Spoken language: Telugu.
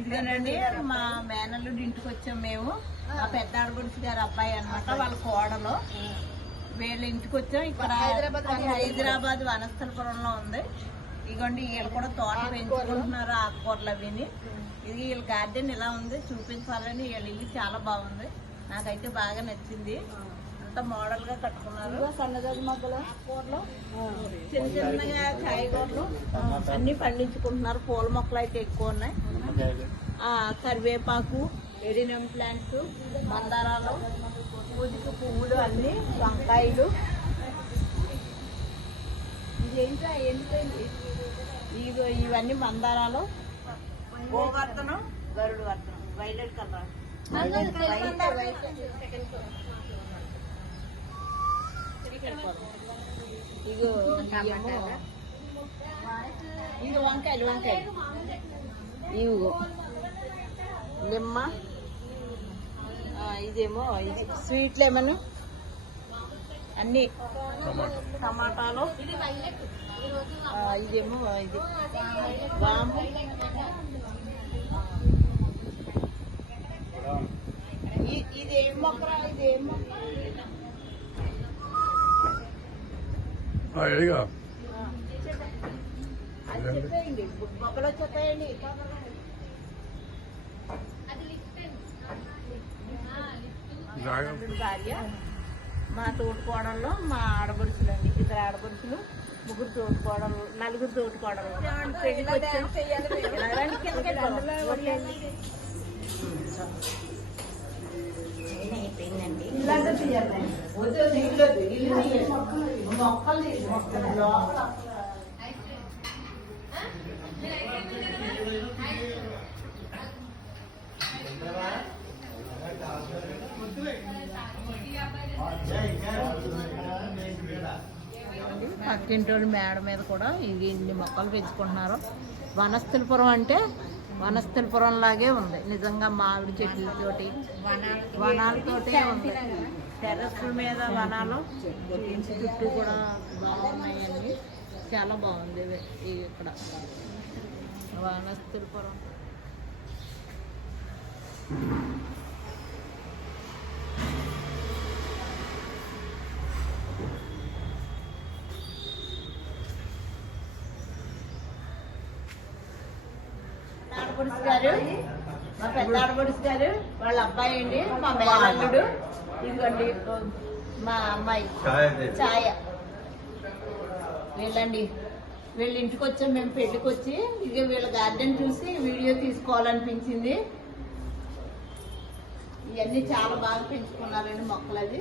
ఇదిగోనండి మా మేనల్లుడి ఇంటికి వచ్చాం మేము. మా పెద్ద ఆడపడుచు గారు అబ్బాయి అన్నమాట వాళ్ళ కోడలు. వీళ్ళ ఇంటికి వచ్చాం. ఇక్కడ హైదరాబాద్ వనస్థలపురంలో ఉంది. ఇదిగోండి వీళ్ళు కూడా తోట పెంచుకుంటున్నారు ఆకుకూరలు అవిని. ఇది వీళ్ళ గార్డెన్ ఇలా ఉంది చూపించాలని వీళ్ళ ఇల్లు చాలా బాగుంది. నాకైతే బాగా నచ్చింది. అంత మోడల్గా కట్టుకున్నారు. సన్నజాజి మొక్కలు ఆకుకూరలు చిన్న చిన్నగా కాయగూరలు అన్ని పండించుకుంటున్నారు. పూల మొక్కలు అయితే ఎక్కువ ఉన్నాయి. ఆ, కరివేపాకు ఎడినం ప్లాంట్స్ మందారాలు పూజకు పువ్వులు అన్ని వంకాయలు. ఇదేంటా ఏంటండి ఇగో ఇవన్నీ మందారాలు గోవర్ధనం గరుడు వర్ధనం. వైలెట్ కలర్ ఇగో ఇవేమో ఇగో వంకాయలు వంకాయలు. ఇవిగో నిమ్మ. ఇదేమో ఇది స్వీట్ లెమన్ అన్ని. టమాటాలు. ఇదేమో ఇది. వాము. ఇ- ఇది ఏం మొక్కరా ఇది ఏం మొక్క? చెప్పేయండి భార్య మా తోటికోడల్లో మా ఆడపడుచులు అండి ఇద్దరు ఆడపడుచులు ముగ్గురు తోటికోడలు నలుగురు తోటికోడలు పెళ్ళికి వచ్చాం పక్కింటోడి మేడ మీద కూడా ఇది ఇన్ని మొక్కలు పెంచుకుంటున్నారు. వనస్థలిపురం అంటే వనస్థలిపురం లాగే ఉంది. నిజంగా మామిడి చెట్లతోటి వనాలతోటే ఉంది. టెర్రస్ల మీద వనాలు. చుట్టూ కూడా బాగున్నాయండి. చాలా బాగుంది ఇక్కడ వనస్థలిపురం ఆడపడుచు గారు. మా పెద్ద ఆడపడుచు గారు వాళ్ళ అబ్బాయి అండి మా మేనల్లుడు. ఇదిగోండి మా అమ్మాయి. ఛాయ వీళ్ళండి. వీళ్ళ ఇంటికి వచ్చాం మేము పెళ్ళికి వచ్చి. ఇక వీళ్ళ గార్డెన్ చూసి వీడియో తీసుకోవాలనిపించింది. ఇవన్నీ చాలా బాగా పెంచుకున్నారండి మొక్కలు అది